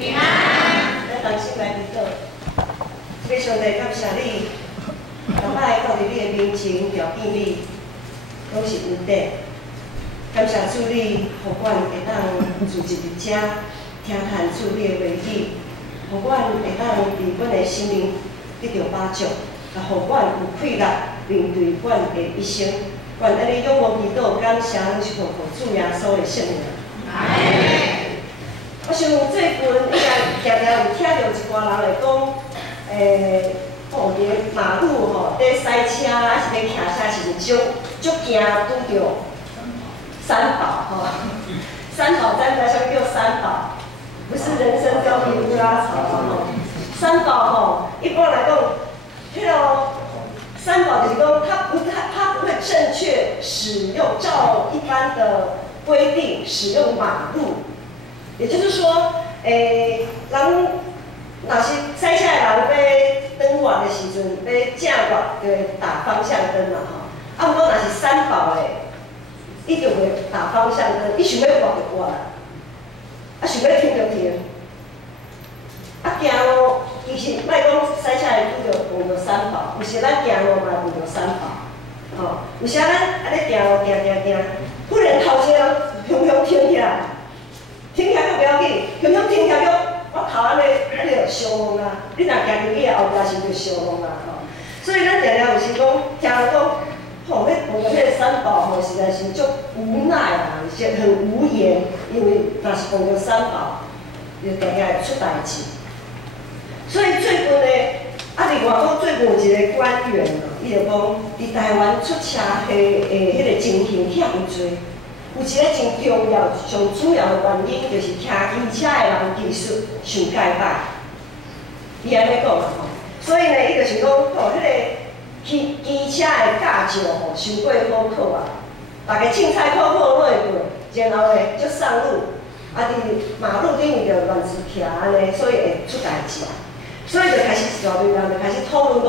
平安。咱同心来祈祷，非常地感谢你，逐摆到伫你的面前条见你，拢是恩典。感谢主你，互阮会当住一日遮，听谈主你的话语，互阮会当伫阮的生命得到帮助，也互阮有气力面对阮的一生。愿安尼仰望祈祷，感谢拢是奉主耶稣的圣名。我想最近应该常常有听到一寡人会讲，伫马路吼，伫驶车还是伫骑车时阵，足惊拄着三宝吼。三宝咱知啥叫三宝？不是人参貂皮乌拉草吼。三宝吼，一般来讲，迄个三宝就是讲，它不会正确使用，照一般的规定使用马路。也就是说，人若是驶车的人要转弯的时阵，要正弯就会打方向灯嘛吼。啊，毋过若是三宝的，伊就会打方向灯，伊想要弯就弯，啊想要停就停。啊，行路其实莫讲驶车的拄着碰到三宝，有时咱行路嘛碰到三宝，吼。有时咱安尼行路行，忽然头前人雄停起来。停起来阁不要紧，雄停起来阁我头安尼就烧懵啊！你若行入去后壁是就烧懵啊吼。所以咱常常有时讲，听人讲，吼，迄碰到迄个三宝吼，实在是足无奈啊，是很无言，因为若是碰到三宝，就常常会出代志。所以最近呢，另外讲最近有一个官员哦，伊就讲，伫台湾出车祸的迄个情形遐有多。有一个真重要、上主要的原因，就是骑机车的人技术伤介歹。伊安尼讲啦吼，所以呢，伊就是讲，吼，迄个机车的驾照吼，伤过好考啊，大家凊彩考落过，然后呢，就上路，啊，伫马路顶就乱自骑安尼，所以会出代志。所以就开始一大堆人就开始讨论讲，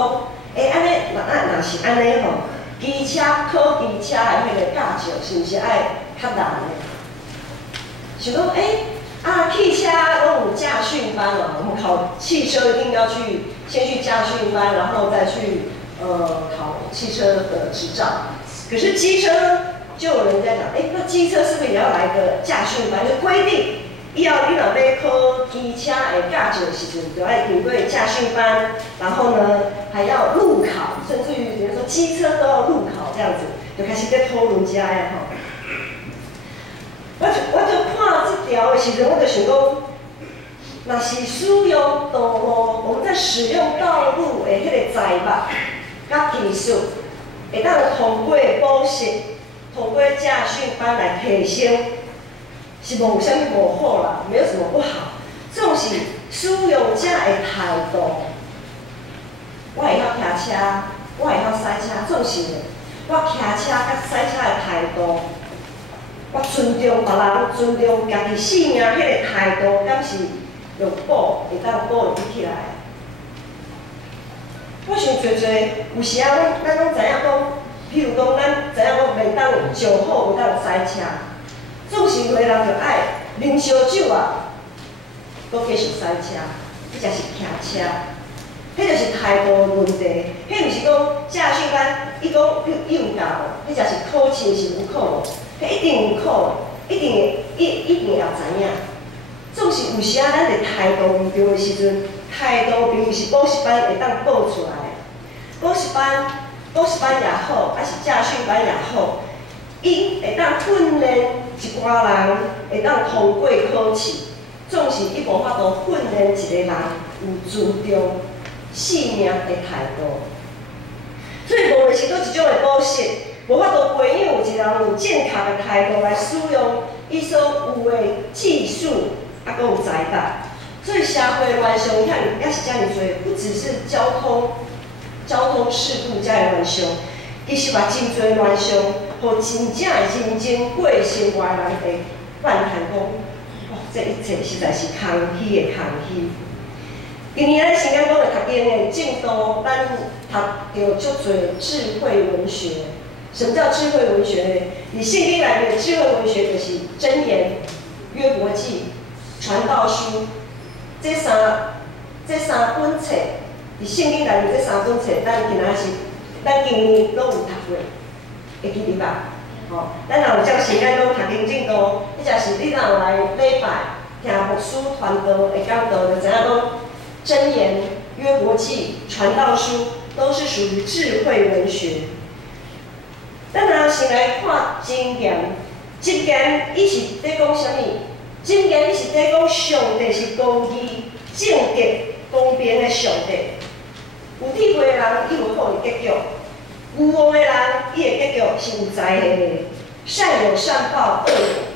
安尼若是安尼吼，机车考机车的迄个驾照是毋是爱？较难的，想讲汽车拢有驾训班嘛，我们考汽车一定要先去驾训班，然后再去考汽车的执照。可是机车就有人在讲，那机车是不是也要来个驾训班？就规定，你若要考机车的驾照的时阵，就要经过驾训班，然后呢还要路考，甚至于比如说机车都要路考这样子，就开始在讨论遮呀吼。我就看这条的时阵，我就想讲，若是使用道路，我们在使用道路的迄个财物甲技术，会当通过补习、通过驾训班来提升，是无有啥物无好啦，没有什么不好。总是使用者的态度，我会晓骑车，我会晓驶车，总是我骑车甲驶车的态度。我尊重别人，尊重家己性命，迄个态度，敢是用保会当保得起来。我想做有时啊，咱拢知影讲，譬如讲，咱知影讲袂当酒后袂当驶车，总是有个人就爱啉烧酒啊，搁继续驶车，迄才是骑车，迄就是态度的问题。迄毋是讲驾训班，伊讲伊有教无，迄才是考清是有考无。一定有考，一定要知影。总是有时啊，咱的态度唔对的时阵，态度并不是补习班会当补出来的。补习班也好，还是驾训班也好，伊会当训练一寡人会当通过考试。总是伊无法度训练一个人有尊重性命的态度。最无的是倒一种的补习。无法度培养有一人有正确的态度来使用伊所有的技术，啊，阁有财力。所以社会乱象也是遮尔多，不只是交通事故遮个乱象，其实嘛真侪乱象，互真正认真过生活的人会赞叹讲，这一切实在是空虚的空虚。今年咱先讲讲的读经的进度，咱读到足侪智慧文学。什么叫智慧文学呢？以圣经来的智慧文学就是箴言、约伯记、传道书、这三本册，伫圣经内面这三本册，咱今年拢有读过，会记得吧？吼，咱若有照时间拢读经进度，或者是你若有来礼拜听牧师传道的讲道，就知影讲箴言、约伯记、传道书都是属于智慧文学。咱若先来看箴言，箴言伊是在讲啥物？箴言伊是在讲上帝是公义、正直、公平的上帝。有智慧的人，伊有好的结局；有妄的人，伊的结局是有灾害的。善有善报，恶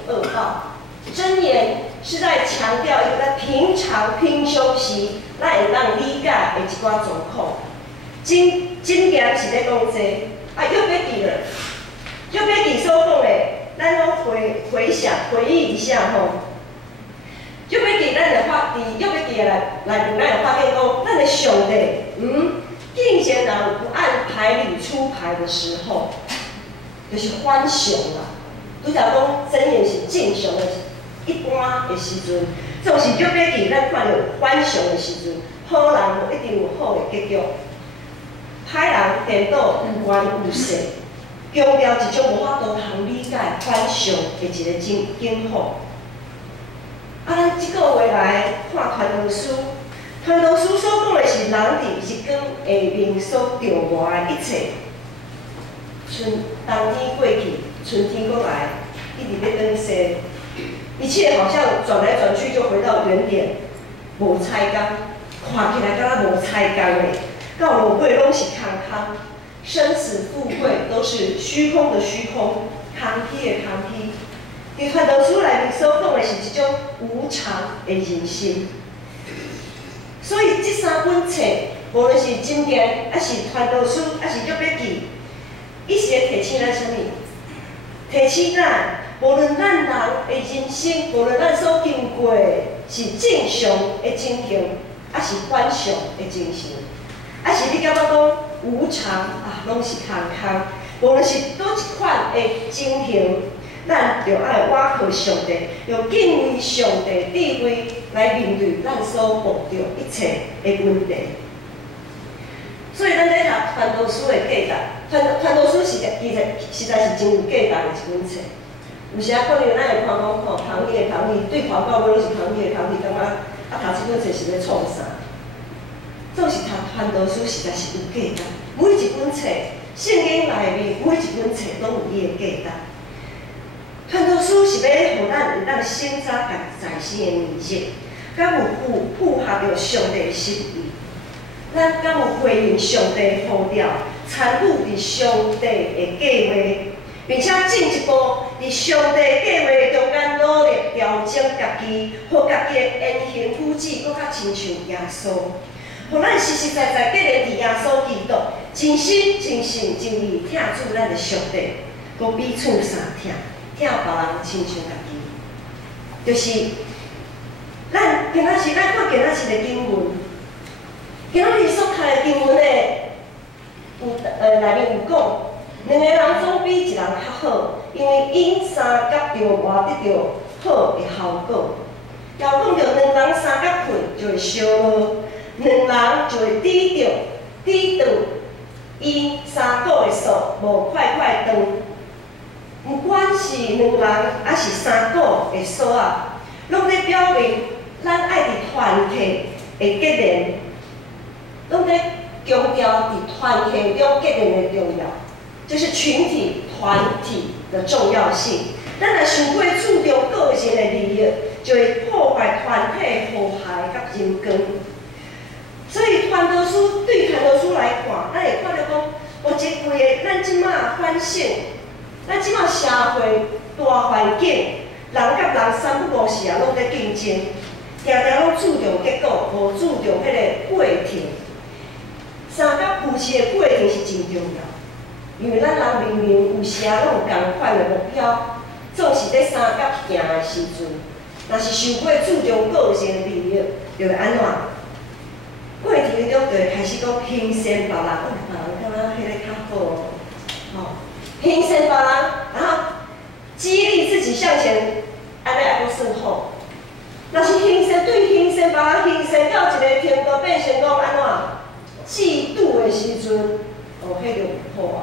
有恶报。箴言是在强调一个在平常贫穷时，咱会当理解的一寡状况。箴言是在讲这约伯记了，约伯记所讲的，咱拢回想、回忆一下吼。约伯记，咱就发伫约伯记的内面，咱就发现讲，咱的上帝，竟然人不按牌理出牌的时候，就是反常啦。拄则讲箴言是正常的、一般的时阵，总是约伯记咱看到反常的时阵，好人一定有好的结局，歹人颠倒有冤有势，强调一种无法度通理解反常的一个景况。咱即个月来看传道书，传道书所讲的是人伫日光下面所着磨的一切。冬天过去，春天过来，一直要转西，一切好像转来转去就回到原点，无彩工，看起来敢若无彩工的，到落尾拢是空空，生死富贵都是虚空的虚空，空虚的空虚。伫传道书内面所讲的是一种无常的人生，所以这三本册，无论是箴言，还是传道书，还是约伯记，伊是咧提醒咱啥物？提醒咱，无论咱人的人生，无论咱所经过的是正常的情形，还是反常的情形，还是你感觉讲无常拢是空空，无论是倒一款的情形。咱就爱倚靠上帝，用敬畏上帝智慧来面对咱所遇到一切的问题。所以咱在读传道书的价值，传道书其实在是真有价值的一本册。有时可能咱会看讲吼，旁边的旁边，对头到尾拢是旁边的旁边，感觉读这本册是咧创啥？总是读传道书实在是有价值。每一本册，圣经内面每一本册拢有伊的价值。传道书是要互咱会当省察家己在生的面日，敢有符合着上帝的心意？咱敢有回应上帝的呼召，参与伫上帝的计划，并且进一步伫上帝计划中间努力调整家己，互家己的言行举止搁较亲像耶稣，互咱实实在在建立伫耶稣基督，真心真性真意听主咱的上帝，搁彼此相听。听别人亲像家己，就是咱今仔日咱看今仔日的经文，今仔日所读的经文内面有讲，两个人总比一人较好，因为因三角着磨得着好的效果。要讲着两人三角困就会烧落，两人就会抵挡因三个的数无快快断。不管是两人还是三个的数啊，拢在表明咱爱伫团体的结连，拢在强调伫团体中结连的重要，就是群体团体的重要性。咱若想过注重个人的利益，就会破坏团体的和谐甲人光。所以传道书对传道书来看，咱会看到讲，有一规个咱即马反省。咱即马社会大环境，人甲人三不五时啊，拢在竞争，常常拢注重结果，无注重迄个过程。三角夫妻的过程是真重要，因为咱人明明有时啊，拢有同款的目标，总是在三角行的时阵，若是想过注重个人的利益，就会安怎？过程中就会开始讲轻视别人，别人敢若迄个较好，吼。评审别人，然后激励自己向前，安尼也阁算好。若是评审对评审别人牺牲到一个程度，变成讲安怎嫉妒的时阵，哦，迄就唔好啊。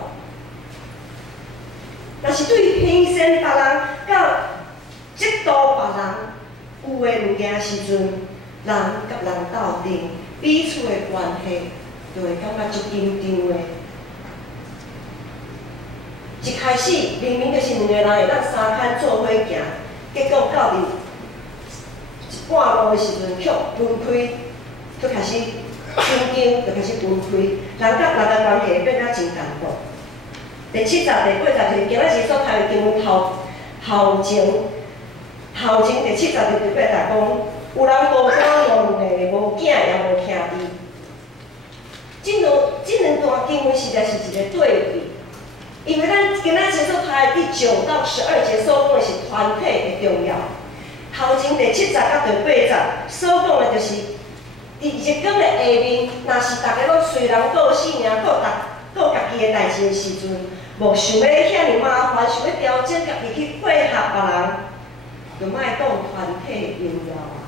若是对牺牲别人到嫉妒别人有诶物件时阵，人甲人斗阵，彼此的关系就会感觉足紧张的。一开始明明就是两个人会当相牵做伙行，结果到伫一半路的时阵，却分开，却开始紧张，就开始分开，人甲人的关系变甲真艰苦。第70、第80就是今仔日所读的经文头前第70、第80讲，有人孤单无两个，无囝也无兄弟。这两段经文实在是一个对比。因为咱今仔日所读的第9到12节所讲的是团体的重要，头前第70到第80所讲的就是伫日光的下面，若是大家拢随人过性命，过家己的代志的时阵，无想要遐尼麻烦，想要调整家己去配合别人，就莫讲团体的荣耀啊。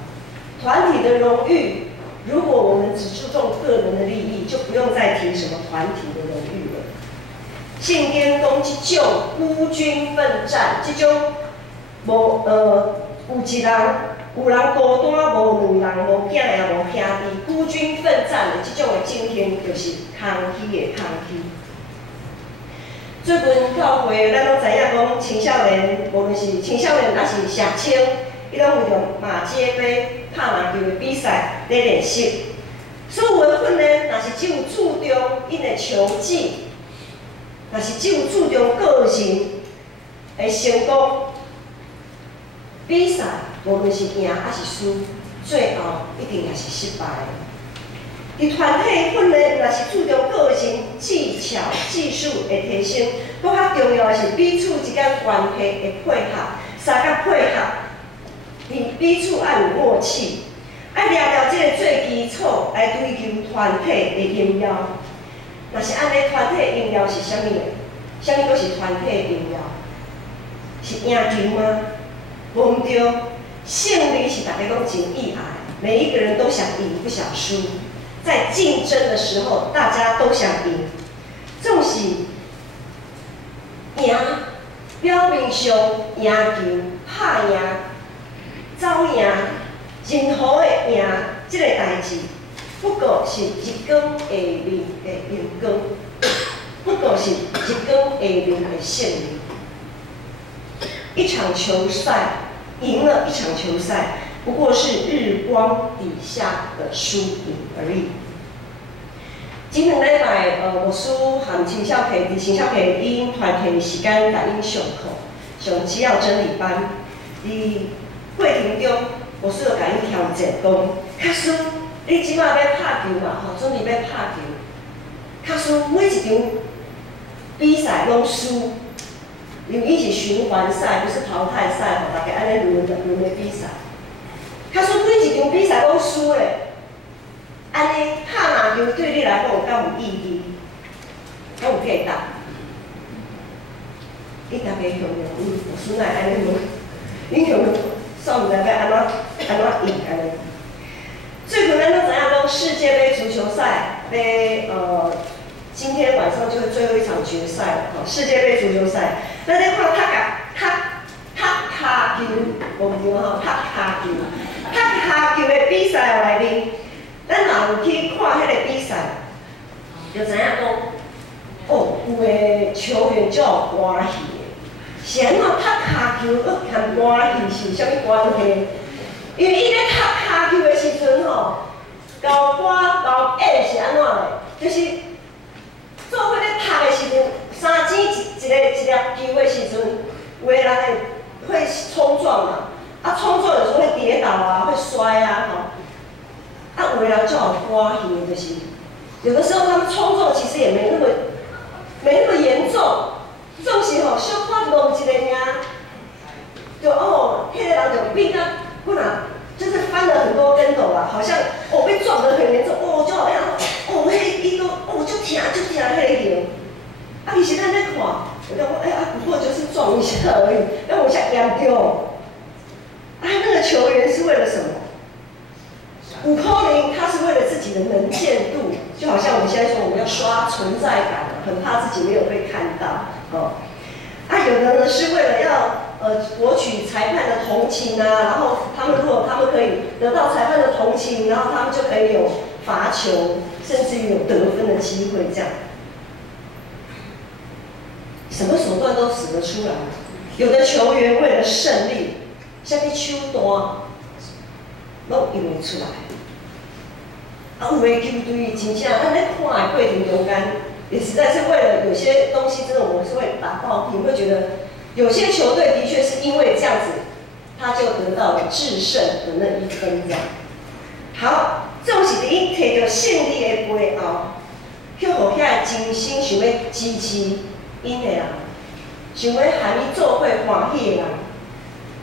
团体的荣誉，如果我们只注重个人的利益，就不用再提什么团体的荣誉了。圣经讲即种孤军奋战，即种有人孤单，无两人，无囝也无兄弟，孤军奋战的即种的精神，就是空虚的空虚。最近教会咱拢知影讲，青少年无论是青少年，还是社青，伊拢为着马街杯拍篮球的比赛咧练习。所有的训练，若是只有注重因的球技。若是只有注重个人的成功，比赛无论是赢还是输，最后一定也是失败的。伫团体训练，若是注重个人技巧、技术的提升，搁较重要的是彼此之间关系的配合，三角配合，彼此要有默契，要抓到这个最基础来追求团体的荣耀。若是安尼，团体的荣耀是啥物？啥物阁是团体的荣耀？是赢球吗？无对，胜利是大家拢真意爱，每一个人都想赢，不想输。在竞争的时候，大家都想赢。纵是赢，表面上赢球、拍赢、走赢、任何的赢这个代志。不过是日光下面的阳光，不过是日光下面的胜利。一场球赛赢了一场球赛，不过是日光底下的输赢而已。今两礼拜，牧师和青少培伫青少培因团体时间来因上课，上只要真理班。伫过程中，牧师就甲因挑战讲，卡叔。你即摆要拍球嘛？吼，准备要拍球。卡输每一场比赛拢输，因为伊是循环赛，不是淘汰赛，吼，大家安尼轮的比赛。卡输每一场比赛拢输诶，安尼拍篮球对你来讲有敢有意义？敢有价值？你大家想想，我孙仔安尼问，你想算毋知要安怎赢安尼？最近咱都知影讲世界杯足球赛今天晚上就是最后一场决赛了，世界杯足球赛。咱咧看踢骹球，无对吼，踢骹球的比赛内面，咱若有去看迄个比赛，就知影讲，哦，有的球员就有欢喜的，是安怎踢骹球佮欢喜是有啥物关系？因为伊咧踢骹球的时阵吼，交歌交演是安怎嘞？就是做伙咧踢的时阵，3支一粒球的时阵，有的人会冲撞嘛，冲撞有时候会跌倒啊，会摔啊，吼。有的人就有欢喜的，就是有的时候他们冲撞其实也没那么严重，总是吼小可弄一个尔，就迄个人就变啊。不然就是翻了很多跟头啊，好像被撞得很严重，就好像伊都就疼迄个型。其实咱咧看，我讲不过就是撞一下而已，有啥严重？那个球员是为了什么？好像我们现在说我们要刷存在感，很怕自己没有被看到哦。有的呢是为了要博取裁判的同情啊，然后如果他们可以得到裁判的同情，然后他们就可以有罚球，甚至于有得分的机会这样。什么手段都使得出来。有的球员为了胜利，像你手段，拢用得出来。有的球队真正咱在看的过程中间，也实在是为了有些东西，真的我们是会打抱不平，会觉得有些球队的确是因为这样子，他就得到了制胜的那1分这样。好，总是伫摕到胜利的背后，去互遐真心想要支持因的人，想要和伊做伙欢喜的人，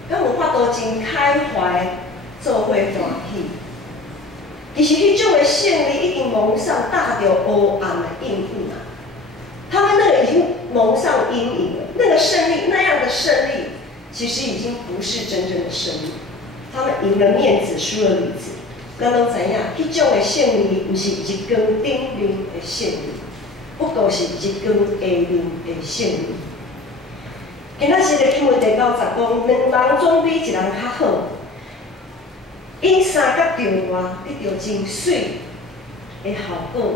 敢有法度真开怀做伙欢喜。其实迄种的胜利已经蒙上大着黑暗的阴影啊！他们那个已经蒙上阴影了。那个胜利，那样的胜利，其实已经不是真正的胜利。他们赢了面子，输了里子。咱拢知影，迄种的胜利，不是一光顶面的胜利，不过是一光下面的胜利。今仔日的经文第90讲，两人总比一人较好。因三甲中外得到真水的效果。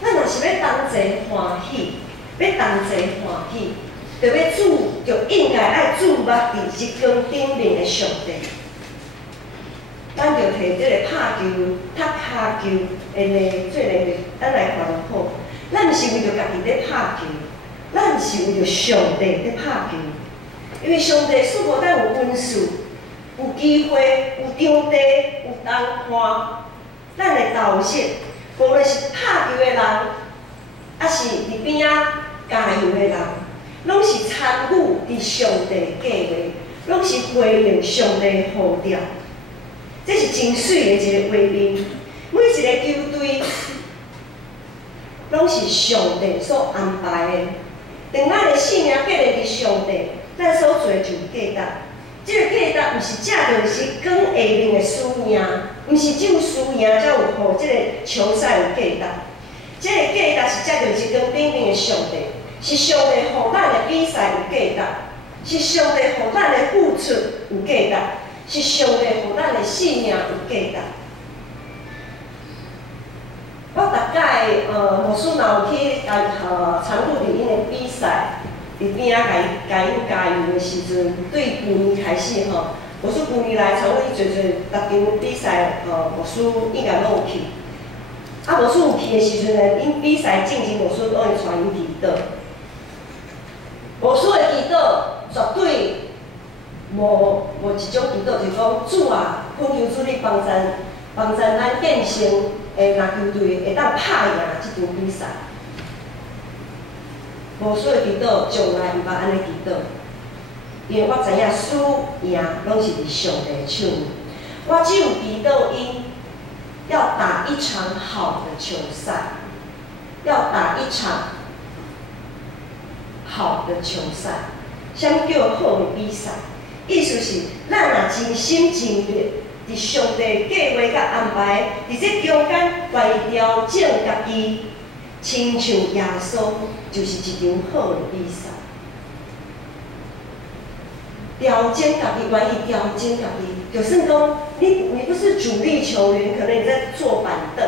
咱若是要同齐欢喜，要同齐欢喜，就应该爱注目伫一光顶面的上帝。咱就摕这个拍球、踢骹球的例做例子，咱来看就好。咱毋是为着家己咧拍球，咱是为着上帝咧拍球。因为上帝赐予咱有恩赐。有机会，有场地，有人看，咱的投射，无论是拍球的人，还是伫边仔加油的人，拢是参与伫上帝计划，拢是回应上帝的呼召。这是真水的一个画面。每一个球队，拢是上帝所安排的。当咱的性命建立伫上帝，咱所做就价值。这个价值毋是借着是光下面的输赢，毋是只有输赢才有互这个球赛有价值。这个价值是借着一光顶面的上帝，是上帝互咱的比赛有价值，是上帝互咱的付出有价值，是上帝互咱的性命有价值。我大概牧师若有去参与伫因的比赛。伫边仔甲因加油的时阵，对去年开始吼，牧师去年来参与做逐场比赛，牧师应该拢有去。牧师有去的时阵呢，因比赛进前，牧师拢会带因祈祷。牧师的祈祷绝对无一种祈祷，就是讲主啊，恳求主你帮咱变成篮球队会当拍赢这场比赛。无所有祈祷，从来毋捌安尼祈祷，因为我知影输赢拢是伫上帝的手里。我只有祈祷因要打一场好的球赛，要打一场好的球赛。啥物叫好的比赛？意思是咱若真心真意，伫上帝计划甲安排，伫这中间愿意调整家己。亲像耶稣就是一场好的比赛，调整家己，愿意调整家己。就算讲你不是主力球员，可能你在坐板凳，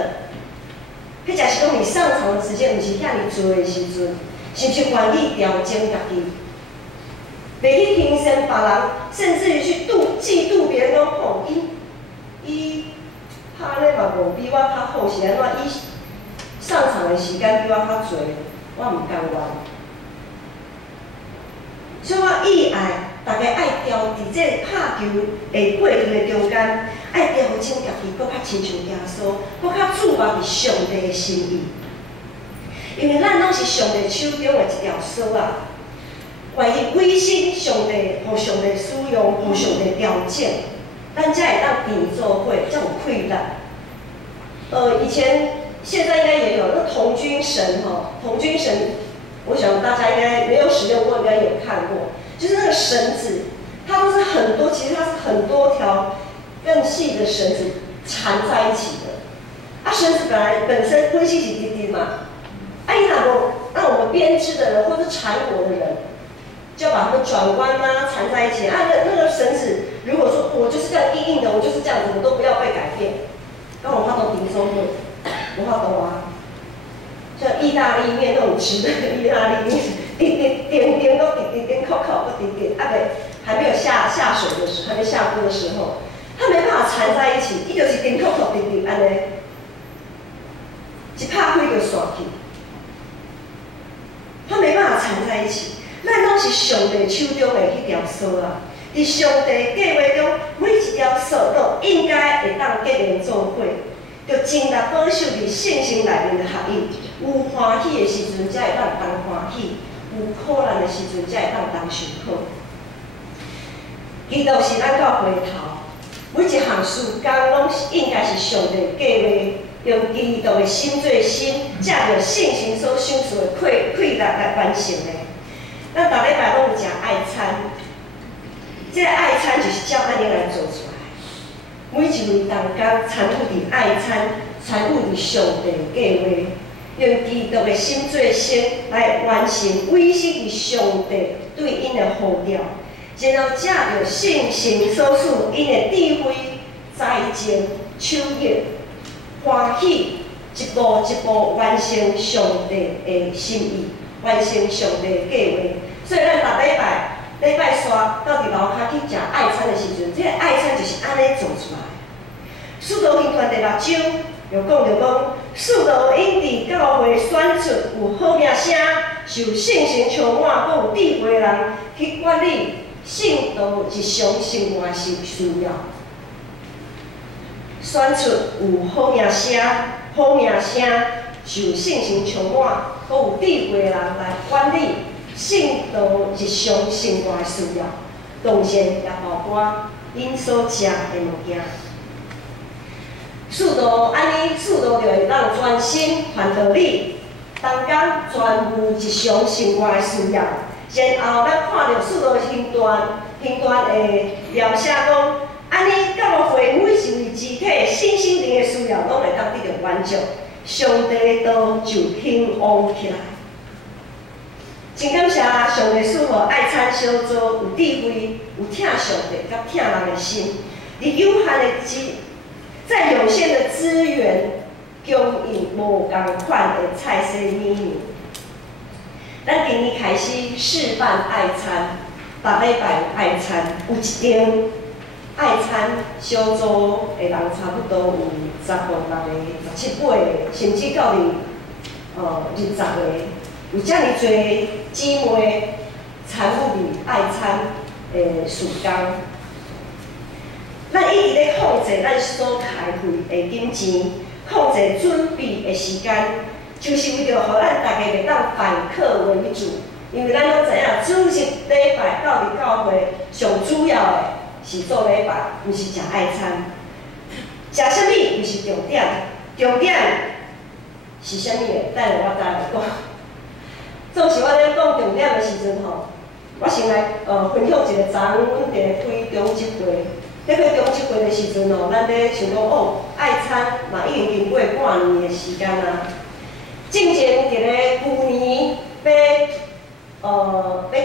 迄假是讲你上场的时间毋是遐尼多的时阵，是不是愿意调整家己？袂去评审别人，甚至于去嫉妒别人讲吼，伊拍咧嘛无比我较好，是安怎伊？上场的时间比我较侪，我毋甘愿。所以我意爱大家爱调伫这拍球的过程的中间，爱调整家己，搁较亲像耶稣，搁较注目伫上帝的心意。因为咱拢是上帝手中的一条绳啊，愿意委身上帝，互上帝使用，互上帝调整，咱才会当并做伙，才有快乐。以前。现在应该也有那童军绳童军绳，我想大家应该没有使用过，应该有看过。就是那个绳子，它都是很多，其实它是很多条更细的绳子缠在一起的。绳子本身本身是直直嘛，伊若无，那我们编织的人或者缠裹的人，就要把它们转弯啊，缠在一起啊。那个绳子，如果说我就是这样硬硬的，我就是这样子，我都不要被改变。那我怕到顶松会，我怕懂啊。像意大利面那种直的意大利面，点都点扣都点，还没有下水的时候，还没下锅的时候，它没办法缠在一起，伊就是点扣安尼，一拍开就散去，它没办法缠在一起。咱拢是上帝手中的迄条绳啊，伫上帝计划中，每一条绳都应该会当结连做伙，就尽力保守伫圣心内面的合一。有欢喜的时阵，才会当当欢喜；有苦难的时阵，才会当当受苦。基督是咱到回头，每一项事工拢是应该是上帝计划，用基督的心做心，借着信心所想出的快力来完成的。咱逐礼拜拢有食爱餐，这个爱餐就是照安尼来做出来。每一位同工参与伫爱餐，参与伫上帝计划。用基督的心做心来完成委身于上帝对因的呼召，然后借着信心所赐因的智慧、才情、手艺、欢喜，一步一步完成上帝的心意，完成上帝的计划。所以咱逐礼拜三到伫楼骹去食爱餐的时阵，这个爱餐就是安尼做出来。使徒行传第6章又讲着讲。使徒因伫教会选出有好名声、受信心充满、阁有智慧的人去管理信徒日常生活的需要。选出有好名声、受信心充满、阁有智慧的人来管理信徒日常生活的需要，当然也包括因所食的物件。使徒就会当专心传道理，当工专顾日常生活的需要。然后咱看到使徒行传的描写讲，安尼教会每一位肢体身心灵的需要，拢会当得到满足，上帝的道就兴旺起来。真感谢上帝赐予爱餐小组有智慧、有疼上帝甲疼人的心，伫有限的在有限的资源供应无同款的菜色美味。咱今年开始示范爱餐，逐礼拜有爱餐，有一场爱餐小组的人差不多有15个、17、8个，甚至到20个，有遮尔侪姊妹参与伫爱餐的事工。咱一直咧控制咱所开会的金钱，控制准备的时间，就是为着互咱大家袂当反客为主。因为咱拢知影，主日礼拜到伫教会上主要的是做礼拜，毋是食爱餐。食啥物毋是重点，重点是啥物的？等下我再来讲。总是我咧讲重点的时阵吼，我先来分享一个昨昏阮伫开中职会。咧开中职会的时阵吼，咱咧想讲爱餐嘛已经经过半年的时间啊。正前伫咧旧年要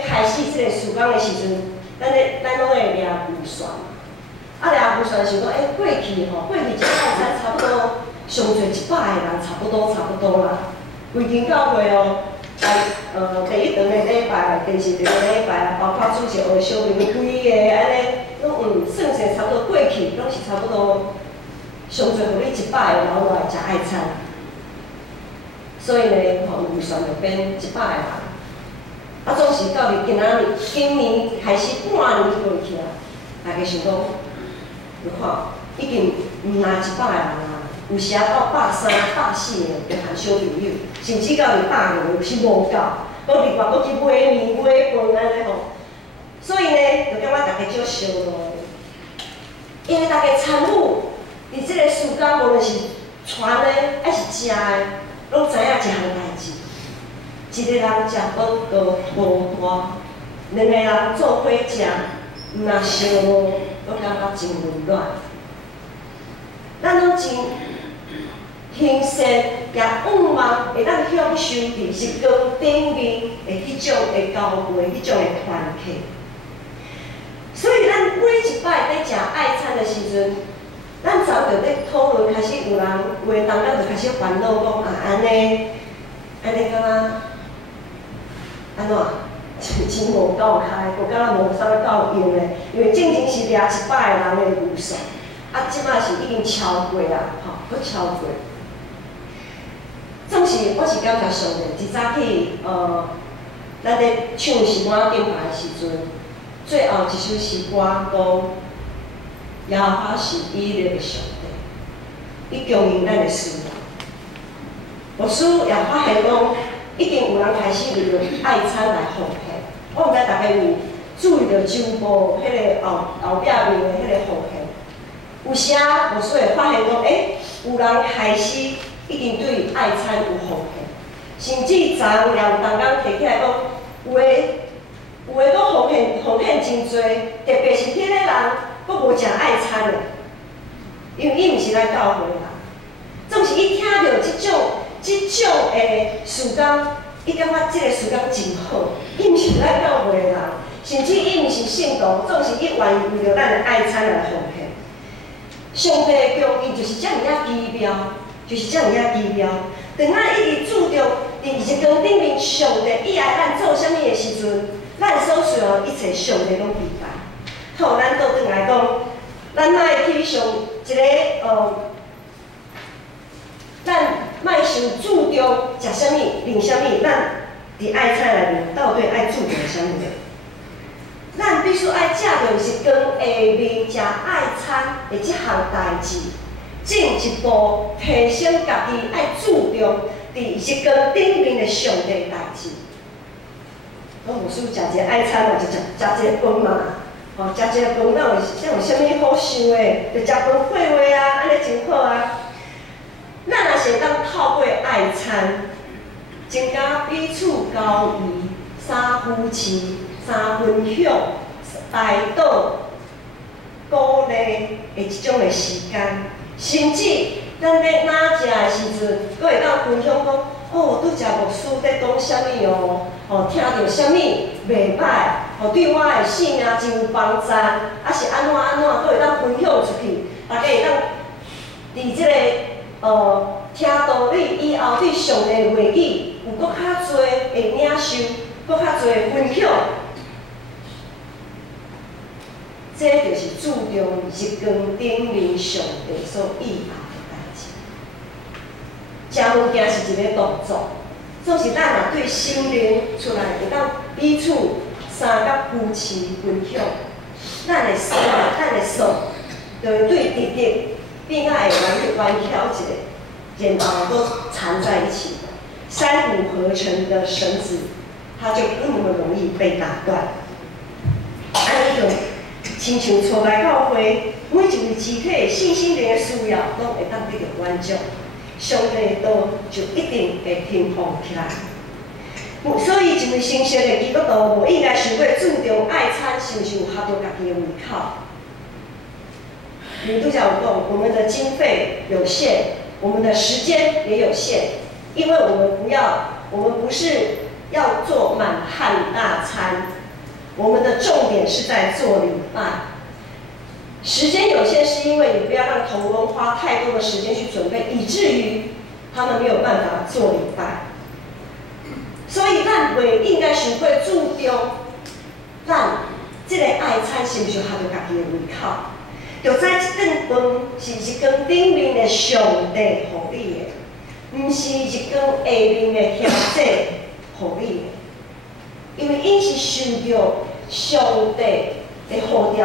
开始即个事工的时阵，咱拢会掠预算，掠预算想讲，过去一个爱餐差不多上侪100个人，差不多啦。规间教会第一堂的礼拜，第二堂的礼拜，包括主席的小明规个安尼。拢算起差不多过去，拢是差不多上侪互你100个人来食爱餐，所以呢，预算就变100个人。总是到今年开始半年过去啊，大家想讲，你看已经毋拿100个人啊，有时到130、140个就含小朋友，甚至到200个有是无够，搁另外搁去买面买饭安尼吼。所以呢，就感觉大家足烧脑的，因为大家参与伫即个事工，无论是传的还是食的，拢知影一项代志。一个人食饱都无大，两个人做伙食，若烧脑，都感觉真混乱。咱拢真形色也仰望会当享受伫日光顶面的迄种的高贵、迄种的团契。所以咱每一摆咧食爱餐的时阵，咱早就咧讨论，开始有人有的当家就开始烦恼讲安尼敢若安怎？钱无够开，我敢若无啥物够用的，因为正经是掠100个人的预算，即摆是已经超过啊，佫超过。总是我是感谢上帝，一早起咱咧唱诗歌敬拜的时阵，最后一首诗歌讲，耶和华是以色列的上帝，伊供应咱的需要。牧师也发现讲，已经有人开始利用爱餐来奉献。我毋知大家有注意到周报迄个后壁面的迄个奉献，有时牧师会发现讲，有人开始已经对爱餐有奉献，甚至昨也有同工提起来讲，有的佫奉献真多，特别是迄个人佫无食爱餐的，因为伊毋是咱教会人，总是伊听到即种的事工，伊感觉即个事工真好，伊毋是咱教会的人，甚至伊毋是信徒，总是伊愿意为着咱的爱餐来奉献。上帝的供应就是遮尔啊奇妙，就是遮尔啊奇妙。当咱一直注重伫日光顶面上帝伊爱咱做啥物的时阵，咱所需要一切上帝拢明白。好，咱倒转来讲，咱莫去上一个咱莫伤注重食啥物、啉啥物，咱伫爱菜内面到底爱注重啥物？咱必须爱食着日光下面食爱餐的即项代志，进一步提升家己爱注重伫日光顶面的上帝代志。我无需食一个爱餐嘛，就食一个饭嘛，食一个饭，哪有啥物好想的？就食饭过话啊，安尼真好啊。咱若是当透过爱餐，增加彼此交谊、三夫妻、三分享、带导、鼓励的一种的时间，甚至咱咧哪食的时阵，佫会当分享讲，拄则牧师咧讲啥物听到啥物袂歹，对我的性命真有帮助，是安怎，佫会当分享出去，大家会当伫即个听道理以后，对上帝的话语有佫较侪的领受，佫较侪的分享。这就是注重日光顶面上帝所意爱的代志。食物件是一个动作，总是咱若对心灵出来会当彼此三甲夫妻分享，咱的心、咱的手，就会对直直变啊会弯翘一个，然后都缠在一起，三股合成的绳子，它就不那么容易被打断。安尼就亲像初来教会，每一位肢体信心灵的需要，拢会当得到满足，上帝都就一定会平衡起来。所以，一位成熟的基督徒，无应该想过注重爱餐，是毋是有合着家己的胃口？你都讲过，我们的经费有限，我们的时间也有限，因为我们不是要做满汉大餐。我们的重点是在做礼拜，时间有限，是因为你不要让同工花太多的时间去准备，以至于他们没有办法做礼拜。所以咱袂应该想过注重咱这个爱餐是不是合着家己的胃口，就知这顿饭是日光顶面的上帝予你的，毋是日光下面的兄弟予你的。因为因是受到上帝的呼召，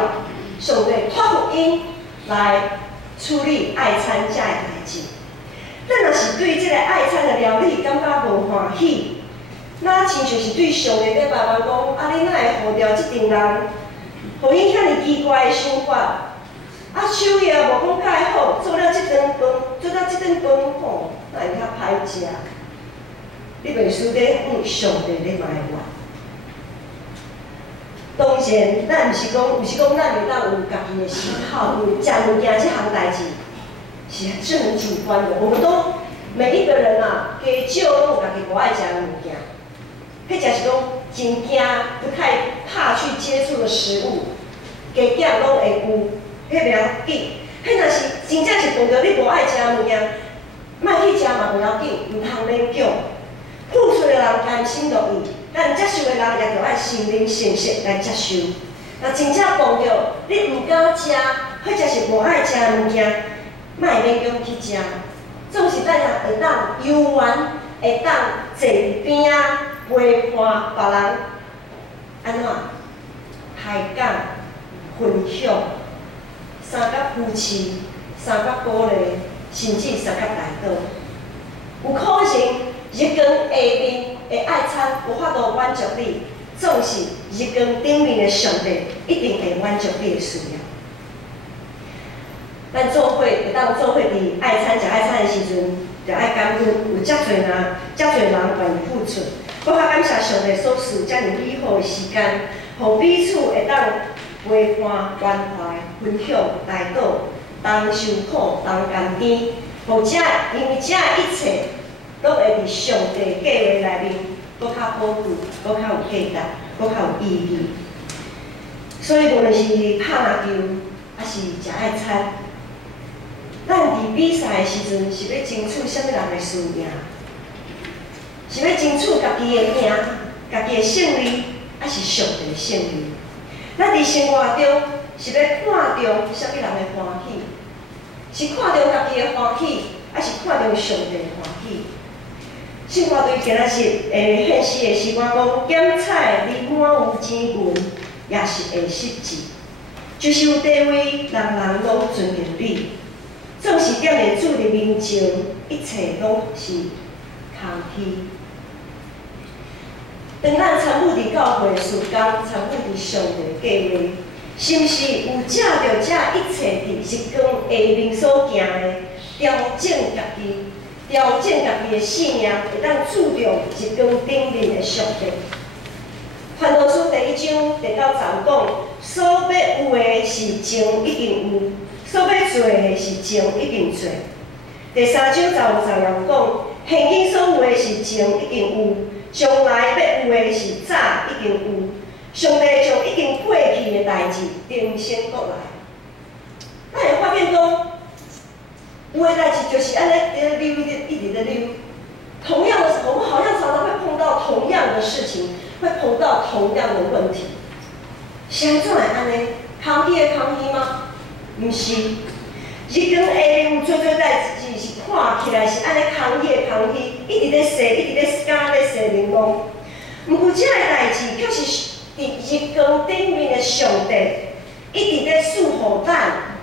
上帝托付因来处理爱餐这个代志。咱若是对这个爱餐的料理感觉无欢喜，那亲像是对上帝咧慢慢讲，你哪会呼召这群人，互因遐尼奇怪的想法？手艺也无讲介好，做了这顿饭，哪会较歹食？你袂输咧上帝咧埋怨。当然，咱毋是讲咱袂当有家己的思考，因为食物件这项代志是很主观的。我们都每一个人啊，加少拢有家己无爱食的物件，迄才是讲真惊，不太怕去接触的食物，加减拢会有，迄袂要紧。迄若是真正是碰到你无爱食的物件，莫去食嘛袂要紧，毋通勉强。付出的人甘心乐意，咱接受的人也着爱心灵诚实来接受。若真正碰到你毋敢食，或者是无爱食的物件，莫勉强去食。总是咱也会当游玩，会当坐伫边仔陪伴别人，安怎开讲、分享，三甲夫妻，三甲鼓励，甚至三甲大岛，有可能。日光下面的爱餐无法度满足你，总是日光顶面的上帝一定会满足你的需要。咱做伙会当做伙伫爱餐食爱餐的时阵，就爱感恩有遮侪人愿意付出。我较感谢上帝所赐遮尔美好的时间，互彼此会当陪伴、关怀、分享、大道，同受苦、同甘甜，互因为遮一切。拢会伫上帝计划内面，搁较宝贵，搁较有价值，搁较有意义。所以无论是拍篮球，还是食爱餐，咱伫比赛的时阵是要争取啥物人的输赢？是要争取家己的赢，家己的胜利，还是上帝的胜利？咱伫生活中是要看重啥物人的欢喜？是看重家己的欢喜，还是看重上帝的欢喜？生活对今仔日现实的时光讲，检彩你满有钱银，也是会失志。就是有地位，人人拢尊敬你。总是踮伫主的面前，一切拢是空虚。当咱参与伫教会事工，参与伫上帝计划，是毋是有借着这一切伫日光下面所行的，调整家己？调整家己的信仰，会当注重日光顶面的上帝。传道书第1章第9节讲：所要有的是前已经有，所要做的是前已经做。第3章15节又讲：现今所有的是前已经有，将来要有的是早已经有。上帝将已经过去的代志重新过来。咱会发现讲。有的代志就是安尼，一直在溜。同样的，我们好像常常会碰到同样的事情，会碰到同样的问题。是安怎会安尼？空虚的空虚吗？毋是。日光下面有做代志是看起来是安尼空虚的空虚，一直在洗，一直在干在洗面膜。毋过，这个代志却是伫日光顶面的上帝一直在赐予咱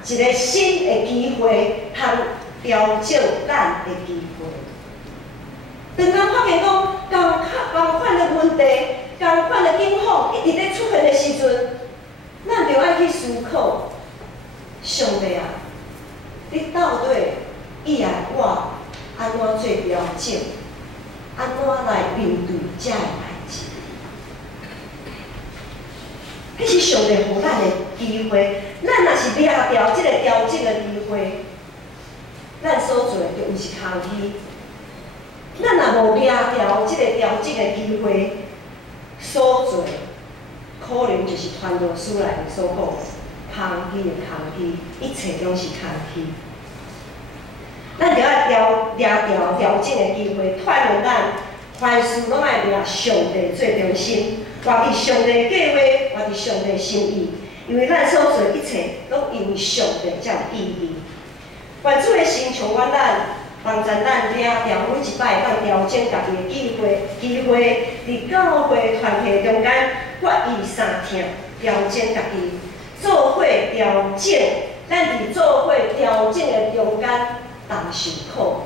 一个新的机会，通调整咱的机会。当咱发现讲同款的问题、同款的境况一直在出现的时阵，咱就爱去思考：上帝啊，你到底以来我安怎做调整？安怎来面对这个代志？迄是上帝予咱的机会，咱若是抓掉这个调整的机会，咱所做的就毋是空虚。咱若无抓掉这个调整的机会，所做可能就是传道书内面所讲的空虚的空虚，一切拢是空虚。咱就要抓掉调整的机会，锻炼咱凡事拢爱抓上帝做中心。活伫上帝计划，活伫上帝心意，因为咱所做一切，拢因为上帝才有意义。愿主的神充满咱，帮助咱抓掉每一摆咱调整家己的机会，伫教会团体中间发意三听，调整家己，做伙调整，咱伫做伙调整的中间，同受苦，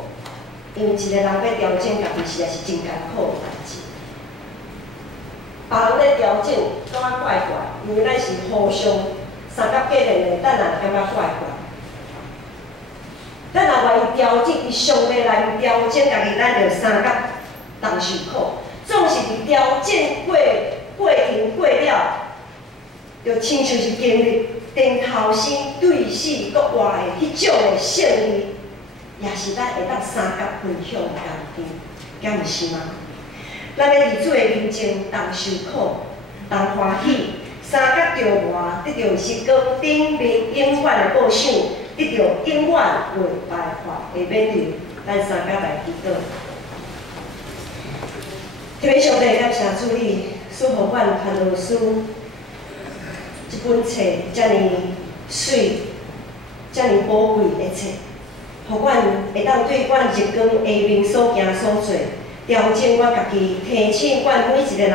因为一个人要调整家己，实在是真艰苦的代志。别人咧调整，感觉怪怪，因为咱是互相三角结连的，咱也感觉怪怪。咱若愿意调整伫上帝内面调整家己，咱就三角同受苦。总是伫调整过程过了，就亲像是经历顶头先对死国外的迄种的胜利，也是咱会当三角分享的工程，敢毋是吗？咱的儿子的面前，同受苦，同欢喜，三角中外得到日光顶面永远的报赏，得到永远袂败坏的免流。咱三角来祈祷。特别上帝感谢主你，赐互阮潘老师这本册遮尔水、遮尔宝贵的册，互阮会当对阮日光下面所行所做，调整阮家己，提醒阮每一个人，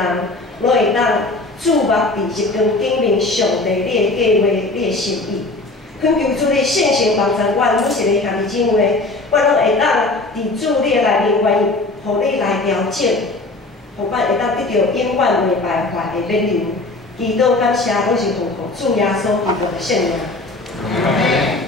拢会当注目伫日光顶面上帝你的计划、你的心意。恳求主你圣神帮助阮每一个家己姊妹，阮拢会当伫主你的内面，愿意互你来调整，互阮会当得到永远袂败坏的免流。祈祷感谢，拢是奉主耶稣基督的圣名。